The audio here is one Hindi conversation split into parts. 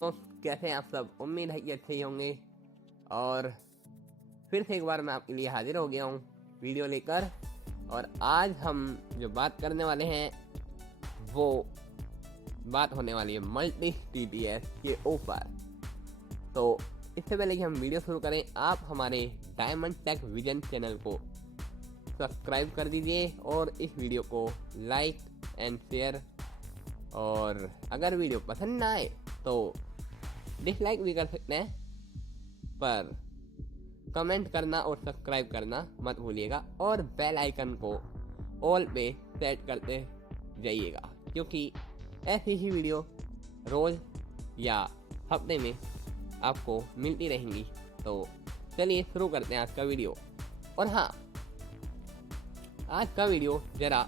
तो कैसे हैं आप सब? उम्मीद है कि अच्छे ही होंगे। और फिर से एक बार मैं आपके लिए हाजिर हो गया हूँ वीडियो लेकर। और आज हम जो बात करने वाले हैं वो बात होने वाली है मल्टी TTS के ऊपर। तो इससे पहले कि हम वीडियो शुरू करें, आप हमारे डायमंड टेक विजन चैनल को सब्सक्राइब कर दीजिए और इस वीडियो को लाइक एंड शेयर, और अगर वीडियो पसंद ना आए तो डिसलाइक भी कर सकते हैं, पर कमेंट करना और सब्सक्राइब करना मत भूलिएगा और बेल आइकन को ऑल पे सेट करते जाइएगा, क्योंकि ऐसी ही वीडियो रोज़ या हफ्ते में आपको मिलती रहेंगी। तो चलिए शुरू करते हैं आज का वीडियो। और हाँ, आज का वीडियो ज़रा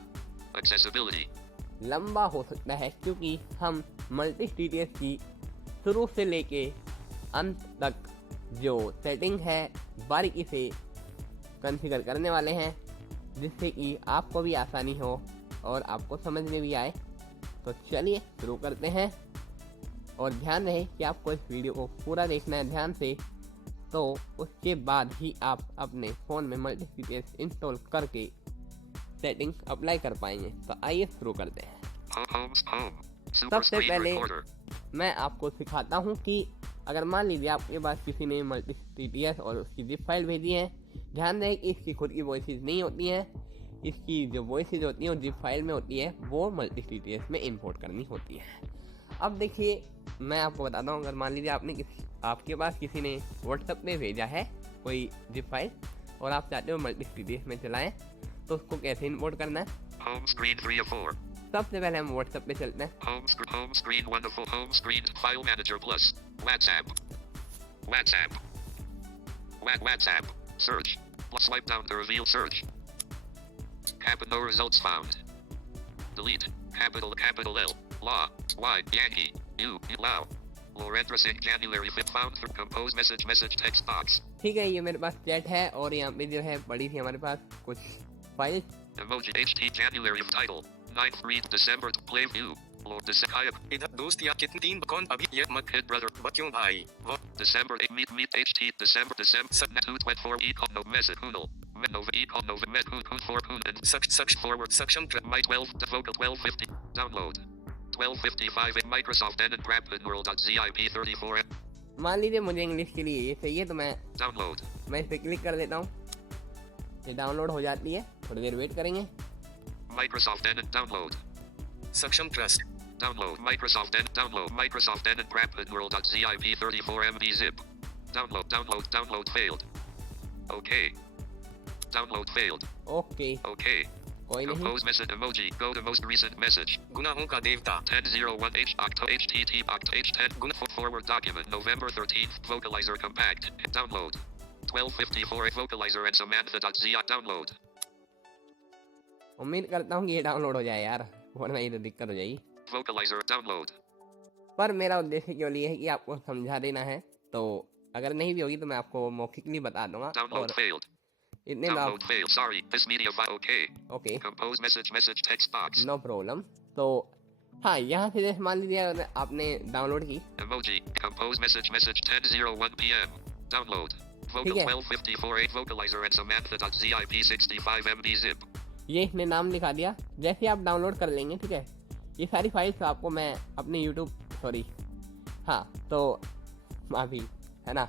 लंबा हो सकता है, क्योंकि हम मल्टी TTS की शुरू से लेके अंत तक जो सेटिंग है बारीकी से कॉन्फ़िगर करने वाले हैं, जिससे कि आपको भी आसानी हो और आपको समझ में भी आए। तो चलिए शुरू करते हैं। और ध्यान रहे कि आपको इस वीडियो को पूरा देखना है ध्यान से, तो उसके बाद ही आप अपने फ़ोन में मल्टी TTS इंस्टॉल करके सेटिंग अप्लाई कर पाएंगे। तो आइए शुरू करते हैं। सबसे पहले मैं आपको सिखाता हूँ कि अगर मान लीजिए आपके पास किसी ने मल्टी TTS और उसकी जिप फाइल भेजी है, ध्यान रहे कि इसकी खुद की वॉइसेज नहीं होती हैं, इसकी जो वॉइसेज होती हैं वो जिप फाइल में होती है, वो मल्टी TTS में इंपोर्ट करनी होती है। अब देखिए, मैं आपको बताता हूँ, अगर मान लीजिए आपके पास किसी ने व्हाट्सएप पे भेजा है कोई जिप फाइल और आप चाहते हो मल्टी TTS में चलाएं, तो उसको कैसे इंपोर्ट करना है। Home screen 3 of 4. सबसे पहले हम व्हाट्सएप पे चलते हैं। Home screen 1 of 4. Home screen file manager plus WhatsApp. WhatsApp. Search. Swipe down to reveal search. No results found. Delete. Capital L. Law. Y. Yankee. U. Lao. Lorendra Singh January 5th found through compose message text box. ठीक है, ये मेरे पास चैट है और यहाँ पे जो है पड़ी थी हमारे पास कुछ file. Emoji HT January title 9th read December to play view. Lord December. इधर दोस्त या कितने तीन कौन अभी ये मत Kid brother. क्यों भाई वो December 8 meet HT December 224 equal no message Hunal. Nova equal Nova met Hun 4 Hun and such forward सक्षम my 12 the vocal 1250 download 1255 in Microsoft and Graplinworld.zip 34 मान लीजिए मुझे इंग्लिश के लिए ये चाहिए, तो download मैं इस पर क्लिक कर देता हूँ, ये डाउनलोड हो जाती है। थोड़ी देर वेट करेंगे। Microsoft and download सक्षम trust download Microsoft and Graplinworld.zip 34 MB zip download failed okay download failed okay, okay कोई नहीं। compose message emoji go to most recent message गुनाहों का देवता 1001 H octo HTT octo H10 guna forward document November 13th vocalizer compact download 1254 vocalizer and Samantha.zip download उम्मीद करता हूँ कि ये डाउनलोड हो जाए यार, वरना ये तो दिक्कत हो जाएगी। vocalizer download पर मेरा उद्देश्य केवल ये है कि आपको समझा देना है, तो अगर नहीं भी होगी तो मैं आपको मौखिकली बता दूंगा। download और failed इतने download failed sorry this media file okay okay, compose message text box no problem. तो हाँ, यहाँ से जैसे मान लीजिए अगर आपने डाउनलोड की, emoji compose message 10:01 p.m. download vocal ठीक है। 1254 8 vocalizer and Samantha.zip 65 MB zip ये इसने नाम लिखा दिया। जैसे आप डाउनलोड कर लेंगे, ठीक है, ये सारी फाइल्स आपको मैं अपने तो माफ़ी है ना।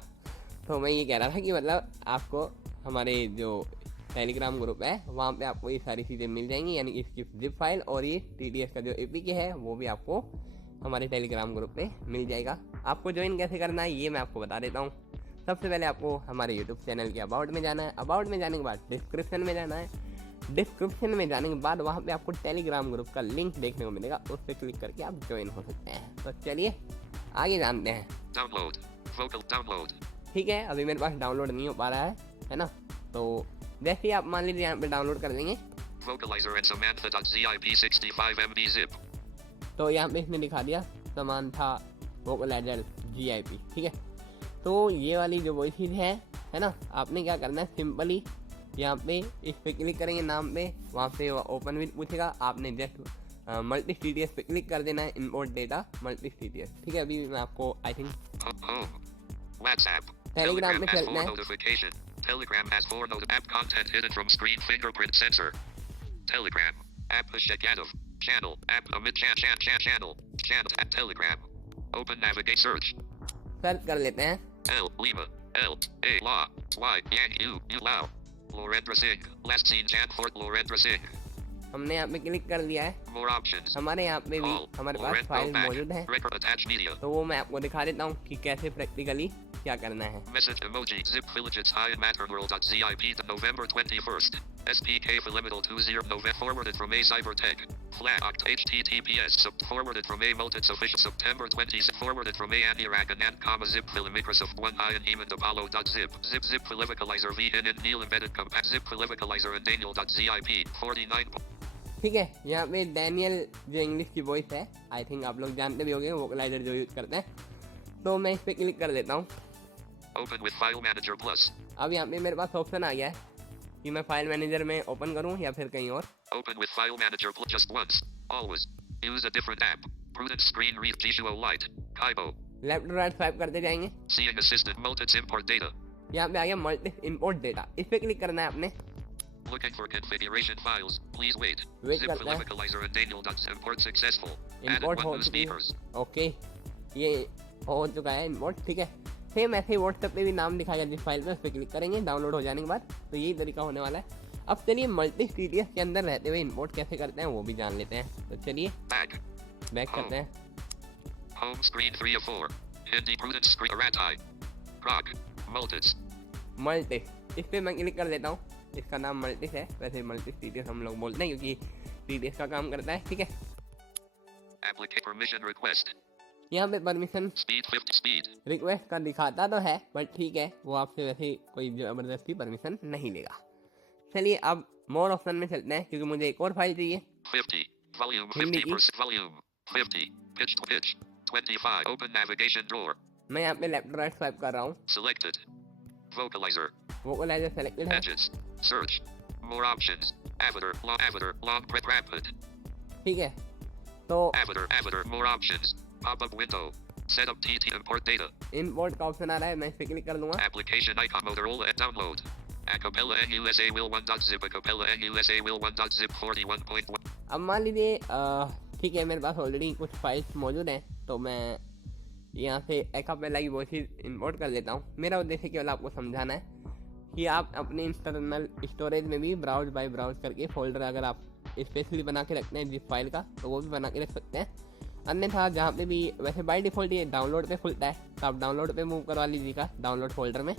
तो मैं ये कह रहा था कि मतलब आपको हमारे जो टेलीग्राम ग्रुप है वहाँ पे आपको ये सारी चीज़ें मिल जाएंगी, यानी इसकी जिप फाइल और ये TTS का जो APK है वो भी आपको हमारे टेलीग्राम ग्रुप पे मिल जाएगा। आपको ज्वाइन कैसे करना है ये मैं आपको बता देता हूँ। सबसे पहले आपको हमारे यूट्यूब चैनल के अबाउट में जाना है। अबाउट में जाने के बाद डिस्क्रिप्शन में जाना है। डिस्क्रिप्शन में जाने के बाद वहाँ पे आपको टेलीग्राम ग्रुप का लिंक देखने को मिलेगा, उस पर क्लिक करके आप ज्वाइन हो सकते हैं। तो चलिए आगे जानते हैं। download vocal download ठीक है, अभी मेरे पास डाउनलोड नहीं हो पा रहा है ना। तो जैसे ही आप मान लीजिए यहाँ पे डाउनलोड कर लेंगे, vocalizer and Samantha.zip 65 MB zip तो यहाँ पे इसने दिखा दिया समांथा वोकलाइजर GIP। ठीक है, तो ये वाली जो वॉइसेज है ना, आपने क्या करना है, सिंपली यहाँ पे इस पे क्लिक करेंगे नाम पे, वहाँ पे ओपन विद पूछेगा, आपने जस्ट मल्टी स्टीडियस पे क्लिक कर देना है, इंपोर्ट डेटा मल्टी स्टीडियस। ठीक है, अभी मैं आपको I think Home. WhatsApp. Telegram में has चलना 4 है। notification. Telegram has 4 app content hidden from screen fingerprint sensor. Telegram. App Shakadov. Channel. App Amit channel. Channel at Telegram. Open navigate search. Search कर लेते हैं। L. Lima. L. A. La. Y. Yang. U. Lao. Lorendra Singh. Last seen Jan Fort Lorendra Singh. हमने यहाँ पे क्लिक कर दिया है। More options. हमारे यहाँ पे भी Call. हमारे पास Lorendra फाइल back. मौजूद है, Record attached media. तो वो मैं आपको दिखा देता हूँ कि कैसे प्रैक्टिकली क्या करना है। Message emoji. Zip villages high in matterworld.zip to November 21st. SPK for Limital 20 November forwarded from A Cybertech. Flat HTTPS forwarded from A Multits official September 20 forwarded from A Anirak and comma zip fill Microsoft 1 I and Eamon Apollo.zip. Zip Philivicalizer V in Neil embedded compact zip Philivicalizer and Daniel.zip 49. ठीक है, यहाँ पे डैनियल जो इंग्लिश की वॉइस है, आई थिंक आप लोग जानते भी होंगे, वोकलाइजर जो यूज करते हैं, तो मैं इस पे क्लिक कर देता हूँ। Open with File Manager Plus. अब यहाँ पे मेरे पास ऑप्शन आ गया है कि मैं फाइल मैनेजर में ओपन करूँ या फिर कहीं और। Open with File Manager Plus just once. Always. Use a different app. Prudent Screen Read Visual Light. Kaibo. Left right swipe करते जाएंगे। Seeing Assistant Multits Import Data. यहाँ पे आ गया मल्टी इंपोर्ट डेटा, इस पे क्लिक करना है आपने। Looking for configuration files. Please wait. Wait Zip करना है। Philivicalizer and Daniel.import successful. Added import 1 हो new चुकी है। speakers. ओके, ये हो चुका है इंपोर्ट। ठीक है, सेम ऐसे ही व्हाट्सएप पे भी नाम दिखाया जिस फाइल पे, उस पर क्लिक करेंगे डाउनलोड हो जाने के बाद। तो यही तरीका होने वाला है। अब चलिए मल्टी स्टीडियस के अंदर रहते हुए इंपोर्ट कैसे करते हैं वो भी जान लेते हैं। तो चलिए Back. बैक करते हैं। Home screen 3 of 4. Hindi Prudent Screen Ratai. Prague. Multits. Multi, इस पे मैं क्लिक कर लेता हूँ। इसका नाम मल्टिस है, वैसे मल्टी स्टीडियस हम लोग बोलते हैं क्योंकि स्टीडियस का काम करता है। ठीक है, Applicate permission request. यहाँ पे परमिशन Speed 50 speed. रिक्वेस्ट का दिखाता तो है, बट ठीक है, वो आपसे वैसे कोई ज़बरदस्ती परमिशन नहीं लेगा। चलिए अब मोर ऑप्शन में चलते हैं क्योंकि मुझे एक और फाइल चाहिए। 50. Volume Hindi 50%. Volume 50. Pitch to pitch. 25. Open navigation drawer. मैं यहाँ पे लेफ्ट राइट स्वाइप कर रहा हूँ। Selected. Vocalizer. वोकलाइजर सेलेक्टेड है। Edges. Search. More options. Avatar. Long prep rapid. ठीक है, तो Avatar. More options. Pop-up window. Set up TT import data. Import का ऑप्शन आ रहा है, मैं इस पे क्लिक कर दूंगा। Application icon Motorola and download. Acapella NUSA will 1.zip. Acapella NUSA will 1.zip 41.1. अब मान लीजिए ठीक है, मेरे पास ऑलरेडी कुछ फाइल्स मौजूद हैं, तो मैं यहाँ से एक्आपेला की वो चीज़ इंपोर्ट कर लेता हूँ। मेरा उद्देश्य केवल आपको समझाना है कि आप अपने इंटरनल स्टोरेज में भी ब्राउज बाय ब्राउज करके फोल्डर अगर आप स्पेशली बना के रखते हैं जिस फाइल का, तो वो भी बना के रख सकते हैं। अन्यथा जहाँ पे भी वैसे बाय डिफ़ॉल्ट ये डाउनलोड पे खुलता है, तो आप डाउनलोड पे मूव करवा लीजिएगा डाउनलोड फोल्डर में।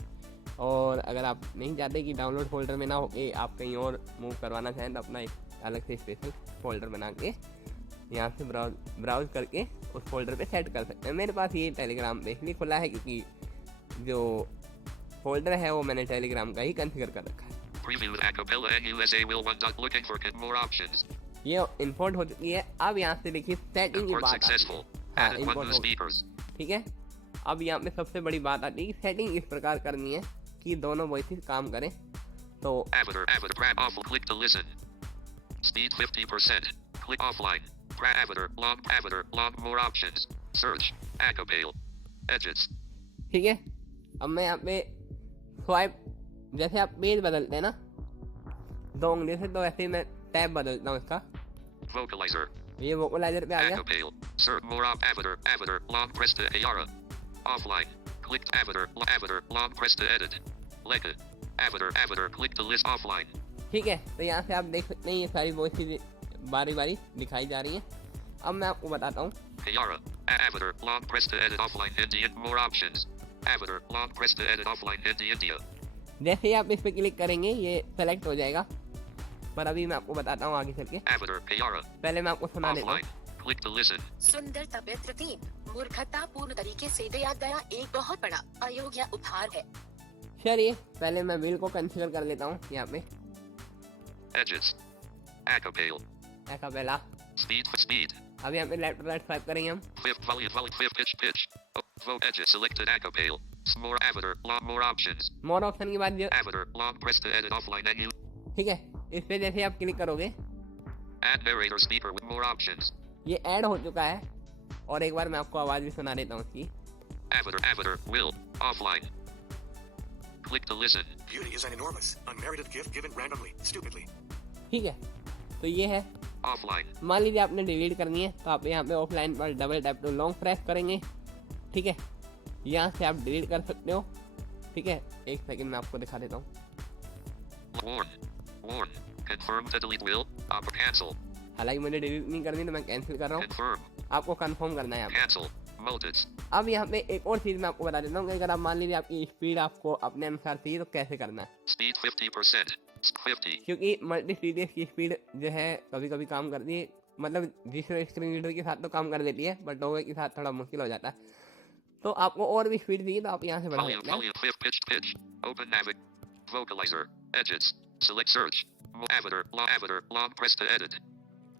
और अगर आप नहीं चाहते कि डाउनलोड फोल्डर में ना हो के आप कहीं और मूव करवाना चाहें, तो अपना एक अलग से स्पेशल फोल्डर बना के यहाँ से ब्राउज करके उस फोल्डर पे सेट कर सकते हैं। मेरे पास ये टेलीग्राम पे इसलिए खुला है क्योंकि जो फोल्डर है वो मैंने टेलीग्राम का ही कॉन्फ़िगर कर रखा है। Preview Acapella NUSA will 1. Looking for more options. ये इंपोर्ट हो चुकी है। अब यहाँ से देखिए सेटिंग की Import बात आती successful. है। हाँ, Added 1 import new हो गई। speakers. ठीक है, अब यहाँ पे सबसे बड़ी बात आती है कि सेटिंग इस प्रकार करनी है कि दोनों वॉइसेस काम करें। तो Avatar. Grab off. Click to listen. Speed 50%. Click offline. Grab Avatar. Long more options. Search. Acapella. Edges. ठीक है, अब मैं यहाँ पे स्वाइप, जैसे आप पेज बदलते हैं ना दो उंगली से, तो ऐसे ही मैं टैब बदलता हूँ इसका। Vocalizer. ये वोकलाइजर पे आ गया। Acapella. Search more op. Avatar. Long press to Ayara. Offline. Click Avatar. Long press to edit. Lega. Avatar. Click to list offline. ठीक है, तो यहाँ से आप देख सकते हैं ये सारी वॉइसेस बारी बारी दिखाई जा रही हैं। अब मैं आपको बताता हूँ। Ayara. Avatar. Long press to edit offline India. More options. Avatar. Long press to edit offline India. जैसे ही आप इस पे क्लिक करेंगे ये सेलेक्ट हो जाएगा, पर अभी मैं आपको बताता हूँ आगे चल के। Avatar. Ayara. पहले मैं आपको सुना देता हूँ। Offline. Click to listen. सुंदर तबियत रतीब मूर्खतापूर्ण तरीके से दिया गया एक बहुत बड़ा अयोग्य उपहार है। चलिए पहले मैं बिल को कॉन्फ़िगर कर लेता हूँ यहाँ पे। Edges. Acapella. ऐसा पहला, Speed. अब यहाँ पे लेफ्ट राइट स्वाइप करेंगे हम। Fifth volume. Fifth pitch. Vote edges. Selected Acapella. More Avatar. More options. मोर ऑप्शन के बाद जो Avatar. Long press to edit offline menu. ठीक है, इस पे जैसे आप क्लिक करोगे Add narrator speaker with more options. ये ऐड हो चुका है और एक बार मैं आपको आवाज भी सुना देता हूँ इसकी। Avatar, will, offline. Click to listen. Beauty is an enormous, unmerited gift given randomly, stupidly. ठीक है, तो ये है। Offline. मान लीजिए आपने डिलीट करनी है तो आप यहाँ पे ऑफलाइन पर double tap to long press करेंगे। ठीक है, यहाँ से आप डिलीट कर सकते हो। ठीक है, एक सेकंड में आपको दिखा देता हूँ। Warn. Confirm to delete will, cancel. हालांकि मुझे डिलीट नहीं करनी तो मैं कैंसिल कर रहा हूँ। Confirm. आपको कंफर्म करना है यहाँ पे। Cancel. Multis. अब यहाँ पे एक और चीज मैं आपको बता देता हूँ कि अगर आप मान लीजिए आपकी स्पीड आपको अपने अनुसार चाहिए तो कैसे करना है। Speed 50%. 50. क्योंकि मल्टी सीरीज की स्पीड जो है कभी कभी काम करती है, मतलब जिस स्क्रीन रीडर के साथ तो काम कर देती है बट लोगों के साथ थोड़ा मुश्किल हो जाता है। तो आपको और भी स्पीड चाहिए तो आप यहाँ से बढ़ा सकते हैं। Volume, pitch. Open navig. Vocalizer. Edges. Select search. Avatar, long press to edit.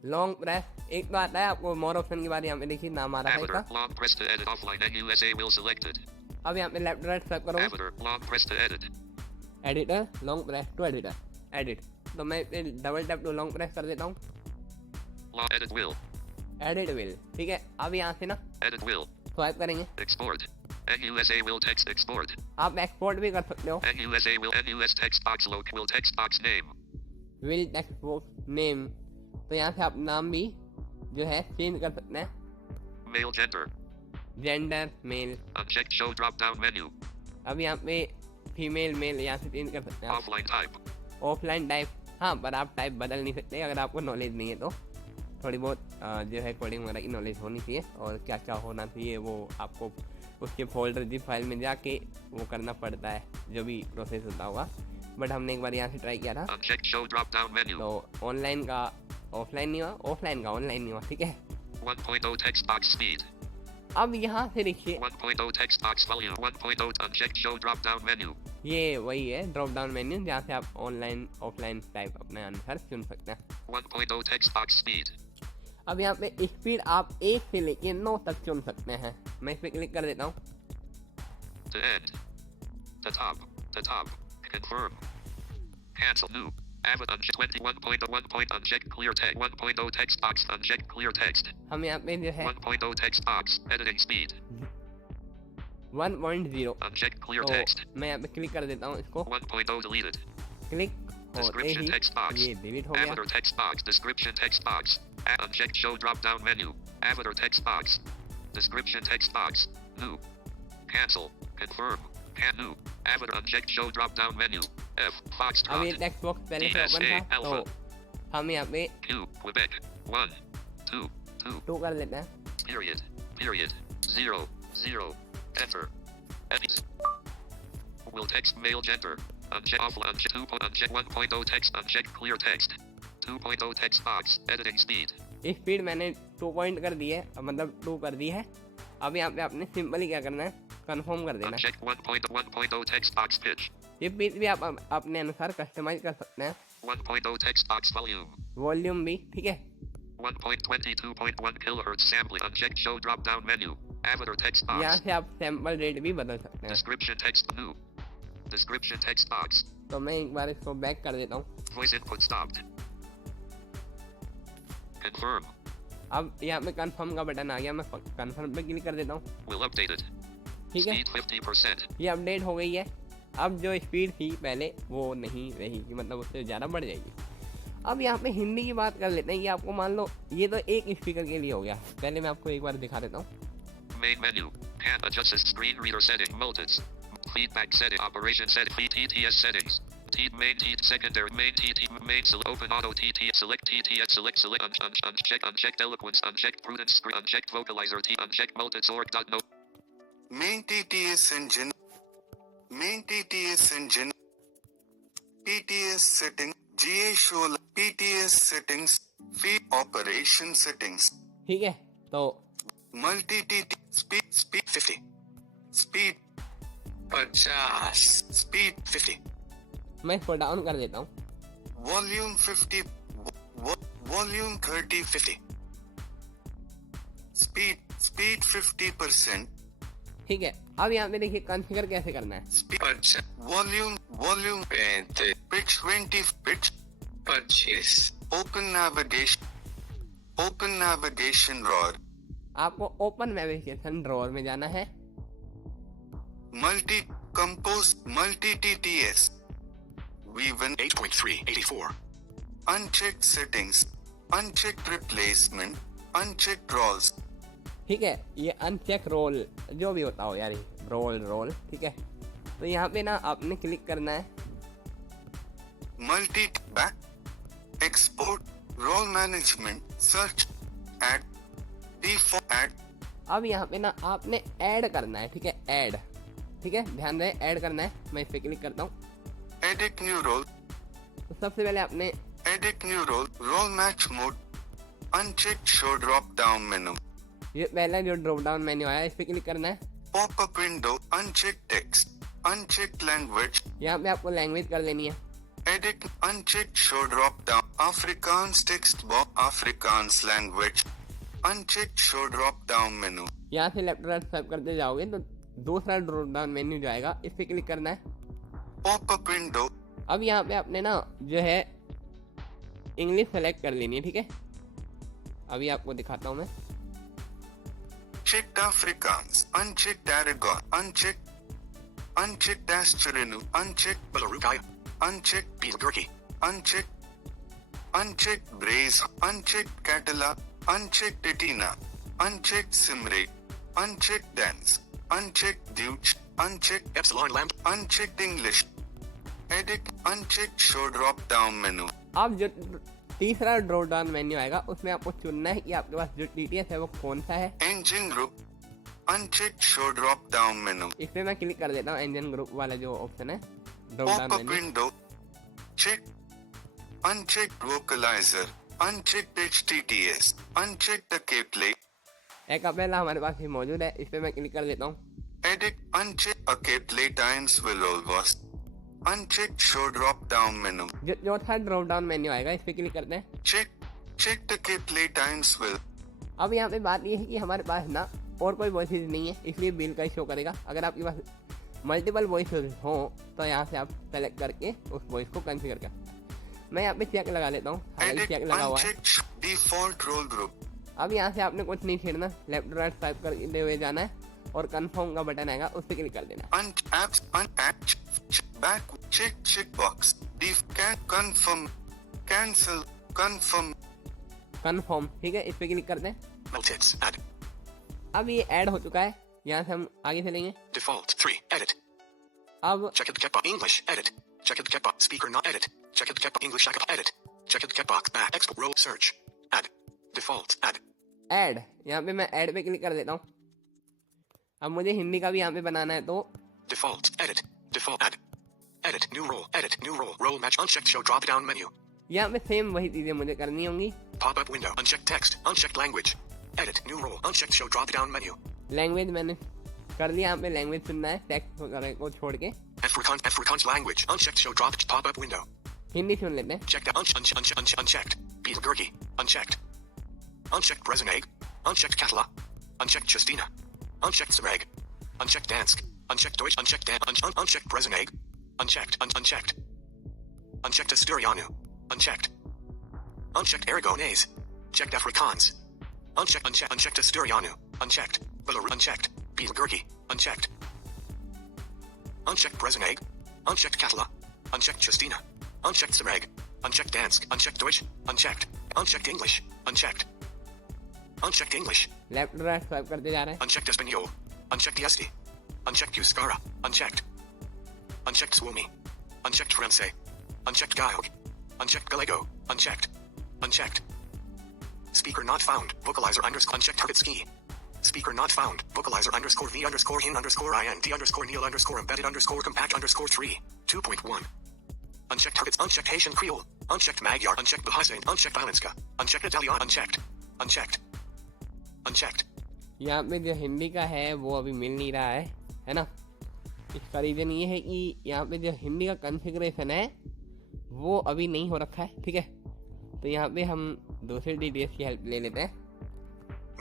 Long press एक तो आता है, आपको मोर ऑप्शन की बात यहाँ पे देखिए नाम आ रहा है Avatar, इसका। long press to edit offline and USA will selected. अब यहाँ पे लेफ्ट राइट स्वैप करो। Avatar, long press to edit. Editor long press to editor edit, तो मैं double tap to long press कर देता हूँ। Law edit will. Edit will. ठीक है, अब यहाँ से ना Edit will. स्वाइप करेंगे। Export. NUSA will text export. आप एक्सपोर्ट भी कर सकते हो। NUS text box will text box name. Will text box name, तो यहाँ से आप नाम भी जो है चेंज कर सकते हैं। Male gender. Gender male. Uncheck show drop down menu. अब यहाँ पे फीमेल मेल यहाँ से चेंज कर सकते हैं। Offline type. ऑफलाइन टाइप, हाँ पर आप टाइप बदल नहीं सकते अगर आपको नॉलेज नहीं है तो। थोड़ी बहुत जो है कोडिंग वगैरह की नॉलेज होनी चाहिए और क्या क्या होना चाहिए वो आपको उसके फोल्डर जिप फाइल में जाके वो करना पड़ता है, जो भी प्रोसेस होता होगा। बट हमने एक बार यहाँ से ट्राई किया था Uncheck show drop down menu. तो ऑनलाइन का ऑफलाइन नहीं हुआ, ऑफलाइन का ऑनलाइन नहीं हुआ। ठीक है, 1.0 text box speed. अब यहाँ से देखिए 1.0 text box volume. 1.0 uncheck show drop down menu. ये वही है ड्रॉप डाउन मेन्यू जहाँ से आप ऑनलाइन ऑफलाइन टाइप अपने अनुसार चुन सकते हैं। 1.0 text box speed. अब यहाँ पे स्पीड आप 1 से लेके 9 तक चुन सकते हैं। मैं इस पे क्लिक कर देता हूँ। To end. The top. Confirm. Cancel new. Avatar 21.1. Uncheck clear text. 1.0 text box. Uncheck clear text. हम यहाँ पे जो है 1.0 text box. Editing speed. 1.0 Uncheck clear तो text. मैं यहाँ पे क्लिक कर देता हूँ इसको, 1.0 deleted. क्लिक और Description text box. ये डिलीट हो गया। Avatar text box. Description text box. Uncheck show drop down menu. Avatar text box. Description text box. New. Cancel. Confirm. Can new. Avatar uncheck show drop down menu. F. अब ये Foxtrot. टेक्स्ट बॉक्स पहले से ओपन DSA था तो Alpha. हम यहाँ पे Q. Quebec. 1. 2. 2. 2 कर लेते हैं। Period. 0. Enter. F. Will text male gender. Uncheck offline. Uncheck 1.0 text. Uncheck clear text. 2.0 text box. Editing speed. Speed मैंने 2 पॉइंट कर दी है, मतलब 2 कर दी है। अब यहाँ पे आपने सिंपली क्या करना है, कंफर्म कर देना है। Uncheck 1.1 text box pitch. ये पिच भी आप अपने अनुसार कस्टमाइज कर सकते हैं। 1.0 text box volume. वॉल्यूम भी, ठीक है। 1.22.1 kilohertz sampling. Uncheck show drop down menu. Avatar text यहाँ box. से आप सैंपल रेट भी बदल सकते हैं। Description text new. Description text box. तो मैं एक बार इसको बैक कर देता हूँ। Voice input stopped. Confirm. अब यहाँ पे कंफर्म का बटन आ गया, मैं कंफर्म पे क्लिक कर देता हूँ। Will updated. ठीक है, Speed 50%. ये अपडेट हो गई है। अब जो स्पीड थी पहले वो नहीं रहेगी, मतलब उससे ज़्यादा बढ़ जाएगी। अब यहाँ पे हिंदी की बात कर लेते हैं। ये आपको मान लो ये तो एक स्पीकर के लिए हो गया, पहले मैं आपको एक बार दिखा देता हूँ। Main menu. Can adjust screen reader setting. Multis. Feedback setting. Operation setting. TTS settings. Main secondary. Main open auto TT. Select TTS. Select. Uncheck eloquence. Uncheck prudence. Uncheck vocalizer. Uncheck multis org. No. Main TTS engine. PTS setting. GA show. PTS settings. Feed operation settings. ठीक है, तो Multi TT. Speed 50. Speed 50. Speed 50. मैं इसको डाउन कर देता हूँ। Volume 50. Volume 30 50. Speed 50%. ठीक है, अब यहाँ पे देखिए कॉन्फ़िगर कैसे करना है। Speed volume 20 pitch 20 pitch 25 open navigation Open navigation drawer. आपको ओपन नेविगेशन ड्रॉअर में जाना है। Multi compose multi TTS. V1 8.384. unchecked settings, unchecked replacement, unchecked roles. ठीक है, ये अनचेक रोल जो भी होता हो यार, रोल ठीक है। तो यहाँ पे ना आपने क्लिक करना है Multi back, export, role management, search, add, default add, अब यहाँ पे ना आपने ऐड करना है। ठीक है, ऐड, ठीक है, ध्यान रहे ऐड करना है। मैं इस पे क्लिक करता हूँ। edit new role, तो सबसे पहले आपने edit new role, role match mode, unchecked show drop down menu, ये पहला जो ड्रॉप डाउन मेन्यू आया इस पे क्लिक करना है। pop up window, unchecked text, unchecked language, यहाँ पे आपको लैंग्वेज कर लेनी है। edit unchecked show drop down, Afrikaans text box, Afrikaans language, unchecked show drop down menu, यहाँ से लेफ्ट राइट स्वाइप करते जाओगे तो दूसरा ड्रॉप डाउन मेन्यू जो आएगा इस पे क्लिक करना है। pop up window, अब यहाँ पे आपने ना जो है इंग्लिश सेलेक्ट कर लेनी है। ठीक है, अभी आपको दिखाता हूँ मैं। checked Afrikaans, unchecked Aragon, unchecked Asturinu, unchecked Belarukaya. unchecked Bilgurki. unchecked Braze, unchecked Catala, unchecked Etina, unchecked Simre, unchecked Dance, unchecked Deutsch, unchecked Epsilon Lamp. unchecked English, edit unchecked show drop down menu, अब जो तीसरा ड्रॉप डाउन मेन्यू आएगा उसमें आपको चुनना है कि आपके पास जो TTS है वो कौन सा है। engine group, unchecked show drop down menu, इस पे मैं क्लिक कर देता हूँ। इंजन ग्रुप वाला जो ऑप्शन है drop pop down up menu. window, check, unchecked vocalizer, unchecked HTTS, unchecked the Capley, एक पहला हमारे पास ही मौजूद है, इस पे मैं क्लिक कर देता हूँ। edit unchecked a Capley times will almost, unchecked show drop down menu, जो चौथा ड्रॉप डाउन मेन्यू आएगा इस पे क्लिक करते हैं। check the Capley times will, अब यहाँ पे बात ये है कि हमारे पास ना और कोई वॉइसेज नहीं है, इसलिए बिल का ही शो करेगा। अगर आपके पास मल्टीपल वॉइसेज हो तो यहाँ से आप सेलेक्ट करके उस वॉइस को कॉन्फ़िगर कर। मैं यहाँ पे चेक लगा लेता हूँ। edit चेक लगा हुआ है। unchecked default role group, अब यहाँ से आपने कुछ नहीं छेड़ना, लेफ्ट राइट स्वाइप करते हुए जाना है और कंफर्म का बटन आएगा उस पर क्लिक कर देना है। apps, unpack, back, check box, confirm, cancel, confirm, confirm, ठीक है, इस पे क्लिक करते हैं। Meltits. Add. अब ये ऐड हो चुका है, यहाँ से हम आगे चलेंगे। Default. 3. Edit. अब Checked checkbox. English. Edit. Checked checkbox. Speaker not edit. Checked checkbox. English. Edit. Checked checkbox. Back. Export. Roll. Search. Add. Default. Add. Add, यहाँ पे मैं ऐड पे क्लिक कर देता हूँ। अब मुझे हिंदी का भी यहाँ पे बनाना है तो Default. Edit. Default. Add. Edit. New role. Edit. New role. Role match. Unchecked. Show drop down menu. यहाँ पे सेम वही चीजें मुझे करनी होंगी। Pop up window. Unchecked text. Unchecked language. Edit. New role. Unchecked. Show drop down menu. Language मैंने कर लिया, यहाँ पे लैंग्वेज चुनना है टेक्स्ट वगैरह को छोड़ के। Afrikaans language. Unchecked. Show drop. Pop up window. Hindi चुन लेते हैं। Checked. Unchecked. Bilgurki. Unchecked. Unchecked Brezeneg. Unchecked Katla. Unchecked Justina. Unchecked Sareg. Unchecked Dansk. Unchecked Deutsch. Unchecked Unchecked Brezeneg. Unchecked. Unchecked. Unchecked Asturianu. Unchecked. Unchecked Aragonese. Checked Afrikaans. Unchecked Asturianu. Unchecked. Belarus. Unchecked. Bilgurki. Unchecked. Unchecked Brezeneg. Unchecked Katla. Unchecked Justina. Unchecked Sareg. Unchecked Dansk. Unchecked Deutsch. Unchecked. Unchecked English. Unchecked. Unchecked English. Left right swipe करते जा रहे हैं। Unchecked Espanol. Unchecked Esti. Unchecked Euskara. Unchecked. Unchecked Suomi. Unchecked Francais. Unchecked Gaelic. Unchecked Gallego. Unchecked. Unchecked. Speaker not found. Vocalizer underscore unchecked Hurtski. Speaker not found. Vocalizer underscore V underscore hin underscore INT underscore Neil underscore embedded underscore compact underscore 3. 2.1. Unchecked Hurts. Unchecked Haitian Creole. Unchecked Magyar. Unchecked Bahasa. Unchecked Islandska. Unchecked Italian. Unchecked. Unchecked. Unchecked. यहाँ पे जो हिंदी का है वो अभी मिल नहीं रहा है ना। इसका रीज़न ये है कि यहाँ पे जो हिंदी का कॉन्फ़िगरेशन है वो अभी नहीं हो रखा है। ठीक है, तो यहाँ पे हम दूसरे DTS की हेल्प ले लेते हैं।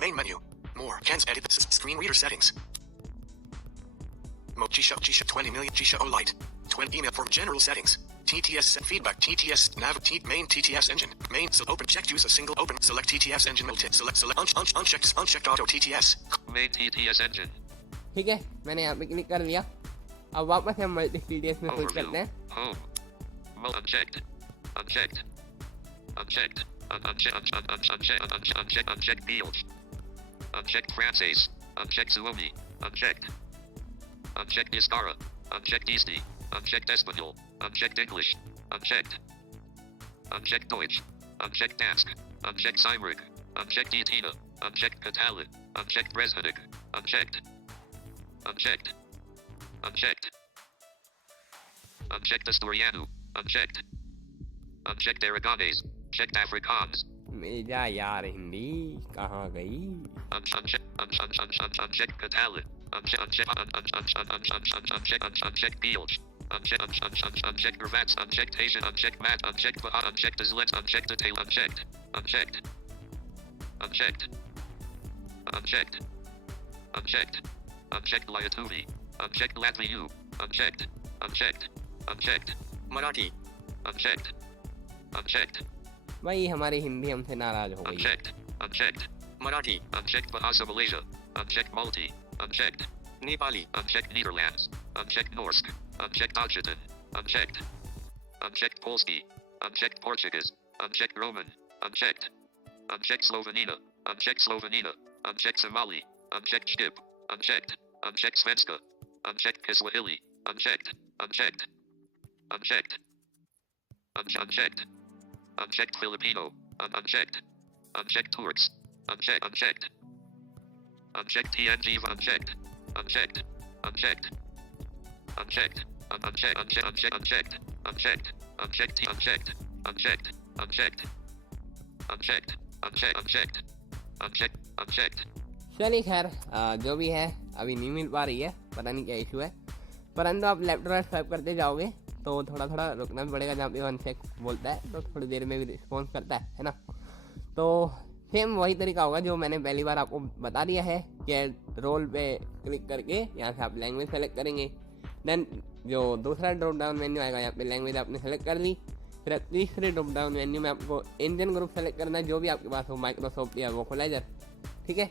Main menu. More. Can't edit the screen reader settings. Gisha 20 million Gisha O Lite. 20 email for general settings. TTS feedback. TTS nav. Main TTS engine. Main. So open. Checked. Use a single open. Select TTS engine. Select. Unchecked auto TTS. Main TTS engine. ठीक है, मैंने यहाँ पे क्लिक कर लिया। अब वापस हम मल्टी TTS में स्विच करते हैं। Home. Unchecked. Unchecked. Unchecked. Unchecked Beals. Unchecked Frances. Unchecked Suomi. Unchecked. Unchecked Niscara. Unchecked Easty. Unchecked Espanol. Unchecked English. Unchecked. Unchecked Deutsch. Unchecked Dansk. Unchecked Cymric. Unchecked Etina. Unchecked Catalan. Unchecked Brezhenic. Unchecked. Unchecked. Unchecked. Unchecked Asturiano. Unchecked. Unchecked Aragonese. Checked Afrikaans. मिल जा यार, हिंदी कहाँ गई? Unchecked Catalan. Unchecked Beals. Unchecked Hrvats. Unchecked Asian. Unchecked Mat. Unchecked Bahat. Unchecked Azlet. Unchecked Detail. Unchecked. Unchecked. Unchecked. Unchecked. Unchecked. Unchecked Liatuvi. Unchecked Latviu. Unchecked. Unchecked. Unchecked. Marathi. Unchecked. Unchecked. भाई हमारी हिंदी हमसे नाराज हो गई। Unchecked. Unchecked. Marathi. Unchecked Bahasa Malaysia. Unchecked Malti. Unchecked. Nepali. Unchecked Netherlands. Unchecked Norsk. Unchecked Occitan. Unchecked. Unchecked Polski. Unchecked Portuguese. Unchecked Roman. Unchecked. Unchecked Slovenina. Unchecked Slovenina. Unchecked Somali. Unchecked Ship. Unchecked. Unchecked Svenska. Unchecked Kiswahili. Unchecked. Unchecked. Unchecked. Unchecked. Unchecked Filipino. Unchecked. Unchecked Turks. Unchecked. Unchecked. Unchecked TNG. Unchecked. Unchecked. Unchecked. Unchecked. Unchecked. Unchecked. Unchecked. Unchecked. Unchecked. Unchecked. Unchecked. Unchecked. Unchecked. Unchecked. Unchecked. Unchecked. Unchecked. चलिए खैर, जो भी है अभी नहीं मिल पा रही है, पता नहीं क्या इशू है। परंतु आप लेफ्ट राइट स्वाइप करते जाओगे तो थोड़ा थोड़ा रुकना भी पड़ेगा। जहाँ पे अनचेक बोलता है तो थोड़ी देर में भी रिस्पॉन्स करता है ना। तो सेम वही तरीका होगा जो मैंने पहली बार आपको बता दिया है कि रोल पे क्लिक करके यहाँ से आप लैंग्वेज सेलेक्ट करेंगे। देन जो दूसरा ड्रॉप डाउन मेन्यू आएगा, यहाँ पे लैंग्वेज आपने सेलेक्ट कर ली। फिर तीसरे ड्रॉप डाउन मेन्यू में आपको इंजन ग्रुप सेलेक्ट करना है, जो भी आपके पास हो, माइक्रोसॉफ्ट या वोकलाइजर। ठीक है,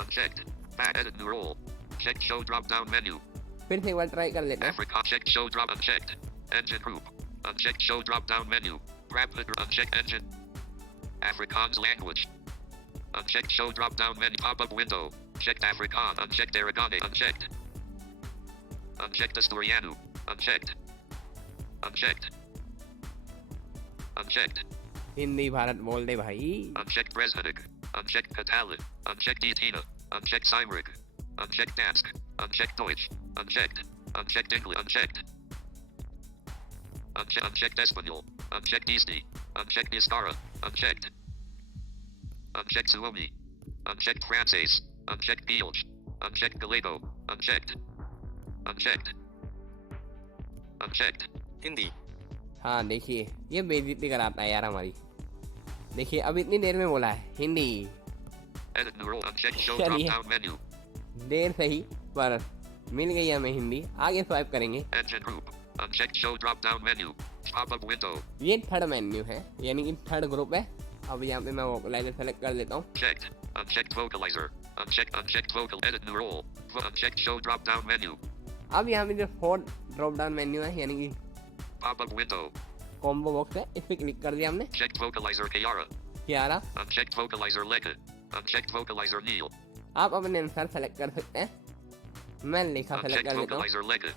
Unchecked. Back edit new role. Check show drop down menu. फिर से एक बार ट्राई कर लेते हैं। Africa check show drop unchecked. Engine group. Unchecked show drop down menu. Rapid unchecked engine. Afrikaans language. Unchecked show drop down menu pop up window. Checked Afrikaan. Unchecked Aragone. Unchecked. Unchecked Asturiano. Unchecked. Unchecked. Unchecked. Hindi Bharat बोल दे भाई। Unchecked Brezhenic. Unchecked Catalan. Unchecked Etina. Unchecked Cymric. Unchecked Dansk. Unchecked Deutsch. Unchecked. Unchecked English. Unchecked. Unchecked Espanol. Unchecked Easty. Unchecked Niscara. Unchecked. Unchecked Suomi. Unchecked Frances. Unchecked Beals. Unchecked Gallego. Unchecked. Unchecked. Unchecked. Hindi. हाँ देखिए, ये बेइज्जती कराता है यार हमारी। देखिए अब इतनी देर में बोला है Hindi. Edit new role. Unchecked show चलिए। drop down menu. देर सही पर मिल गई हमें हिंदी। आगे स्वाइप करेंगे। Engine group. Unchecked show drop down menu. Pop up window. ये थर्ड मेन्यू है, यानी कि थर्ड ग्रुप है। अब यहाँ पे मैं वोकलाइजर सेलेक्ट कर लेता हूँ। Checked. Unchecked vocalizer. Unchecked vocal. Edit new role. Unchecked show drop down menu. अब यहाँ पे जो फोर्थ ड्रॉप डाउन मेन्यू है, यानी कि Pop up window. Combo box है, इस पे क्लिक कर दिया हमने। Checked vocalizer Kiara. क्या रहा? Unchecked vocalizer Lega. Unchecked vocalizer Neil. आप अपने अनुसार सेलेक्ट कर सकते हैं। मैं लिखा सेलेक्ट Unchecked कर लेता हूँ। vocalizer Lega.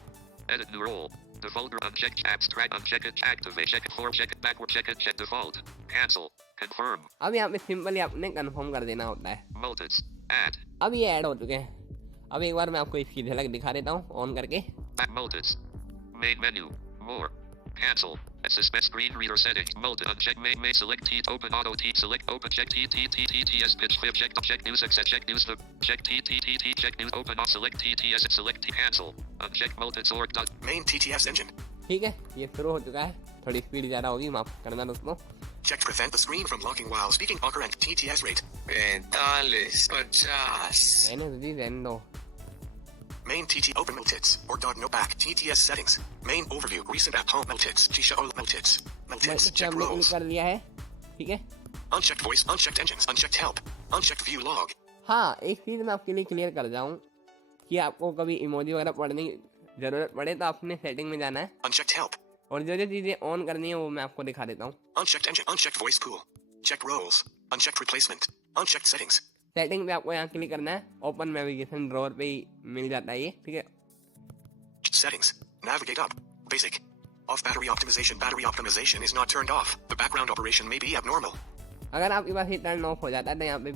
Edit new role. Default unchecked abstract. Uncheck it. Activate. Check it forward. Check it backward. Check it. Check default. Cancel. Confirm. अब यहाँ पे सिंपली आपने कंफर्म कर देना होता है। Multis. Add. अब ये ऐड हो चुके हैं। अब एक बार मैं आपको इसकी झलक दिखा देता हूँ ऑन करके। Back multis. Main menu. More. Cancel. Suspend screen reader settings. Multi. Uncheck main. Select T. Open auto T. Select open. Check T. S. Pitch. Flip. Check news. Success. Check news. Check T. Check news. Open off. Select T. S. Select T. Cancel. Uncheck multis. Org. Main TTS engine. ठीक है, ये शुरू हो चुका है। थोड़ी स्पीड ज़्यादा होगी, माफ करना दोस्तों। Check to prevent the screen from locking while speaking. Occurrent TTS rate. 45, 50। रहने दो जी, रहने दो। Main TT open Meltits or dog no back TTS settings. Main overview recent app home Meltits Tisha O Meltits. Meltits check हमने roles. कर लिया है, ठीक है। Unchecked voice, unchecked engines, unchecked help, unchecked view log. हाँ, एक चीज़ मैं आपके लिए क्लियर कर जाऊँ कि आपको कभी इमोजी वगैरह पढ़ने की ज़रूरत पड़े तो आपने सेटिंग में जाना है Unchecked help. और जो जो चीज़ें ऑन करनी है वो मैं आपको दिखा देता हूँ। Unchecked engine, unchecked voice pool. Check roles, unchecked replacement, unchecked settings. Setting पे आपको यहाँ क्लिक करना है, ओपन नेविगेशन ड्रॉअर पे ही मिल जाता है ये, ठीक है। Settings. Navigate up. Basic. Off battery optimization. Battery optimization is not turned off. The background operation may be abnormal. अगर आपके पास ये टर्न ऑफ हो जाता है तो यहाँ पे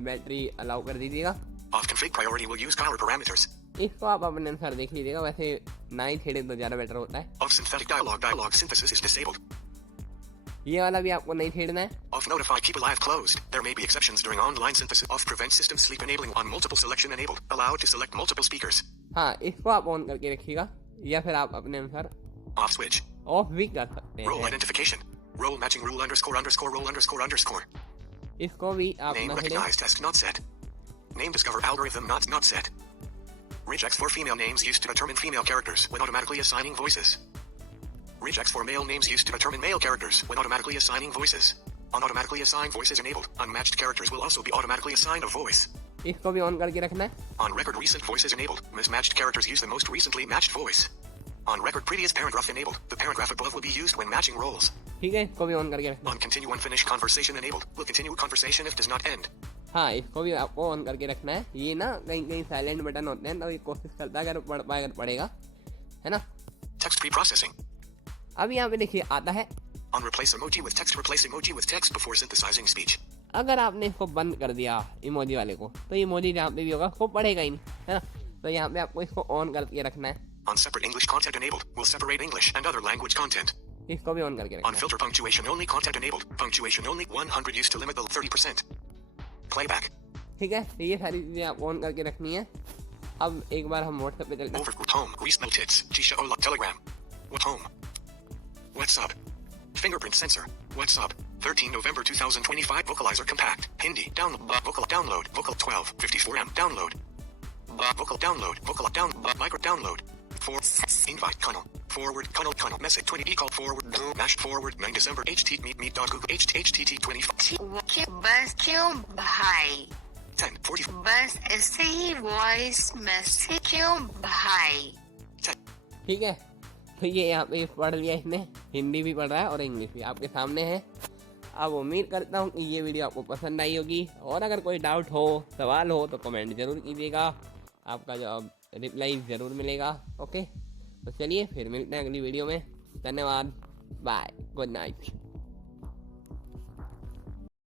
बैटरी अलाउ कर दीजिएगा। Off config priority will use power parameters. इसको आप अपने अनुसार देख लीजिएगा, वैसे ना ही छेड़े तो ज़्यादा बेटर होता है। Off synthetic dialogue. Dialogue synthesis is disabled. ये वाला भी आपको नहीं छेड़ना है। Off notify keep alive closed. There may be exceptions during online synthesis. Off prevent system sleep enabling on multiple selection enabled. Allowed to select multiple speakers. हाँ, इसको आप ऑन करके रखिएगा या फिर आप अपने अनुसार Off switch. ऑफ भी कर सकते Role हैं। identification. Role matching rule underscore underscore role underscore underscore. इसको भी आप Name ना छेड़ें। recognized task not set. Name discover algorithm not set. Regex for female names used to determine female characters when automatically assigning voices. Regex for male names used to determine male characters when automatically assigning voices. On automatically assigned voices enabled. Unmatched characters will also be automatically assigned a voice. इसको भी ऑन करके रखना है। On record recent voices enabled. Mismatched characters use the most recently matched voice. On record previous paragraph enabled. The paragraph above will be used when matching roles. ठीक है, इसको भी ऑन करके रखना है। On continue unfinished conversation enabled. Will continue conversation if does not end. हाँ, इसको भी आपको ऑन करके रखना है। ये ना कहीं कहीं साइलेंट बटन होते हैं तो ये कोशिश करता है अगर पढ़ पाए अगर पढ़ेगा, है ना। Text preprocessing. अब यहाँ पे देखिए आता है, On replace emoji with text. Replace emoji with text before synthesizing speech. अगर आपने इसको बंद कर दिया इमोजी वाले को तो इमोजी जहाँ पे भी होगा वो पढ़ेगा ही नहीं, है ना। तो यहाँ पे आपको इसको ऑन करके रखना है। On separate English content enabled. Will separate English and other language content. इसको भी ऑन करके On रखना है। filter punctuation only content enabled. Punctuation only 100 used to limit the 30%. Playback. ठीक है, तो ये सारी चीज़ें आप ऑन करके रखनी है। अब एक बार हम व्हाट्सएप पे चलते हैं। Over home. Grease meltits. Tisha Ola. Telegram. What home? What's up? Fingerprint sensor. What's up? 13 November 2025. Vocalizer compact. Hindi. Download. Vocal download. Vocal 12. 54M. Download. Vocal download. Vocal down. Micro download. 4. Invite tunnel. Forward tunnel. Message 20. E call forward. Mash forward 9 December. HT.meet.google. HTT 25. बस क्यों भाई, 10. 40. बस ऐसे ही वॉइस मैसेज क्यों भाई। 10. ठीक है, तो ये यहाँ पे पढ़ लिया इसने, हिंदी भी पढ़ रहा है और इंग्लिश भी आपके सामने है। अब उम्मीद करता हूँ कि ये वीडियो आपको पसंद आई होगी और अगर कोई डाउट हो, सवाल हो तो कमेंट ज़रूर कीजिएगा, आपका जवाब रिप्लाई ज़रूर मिलेगा। ओके, तो चलिए फिर मिलते हैं अगली वीडियो में। धन्यवाद, बाय, गुड नाइट।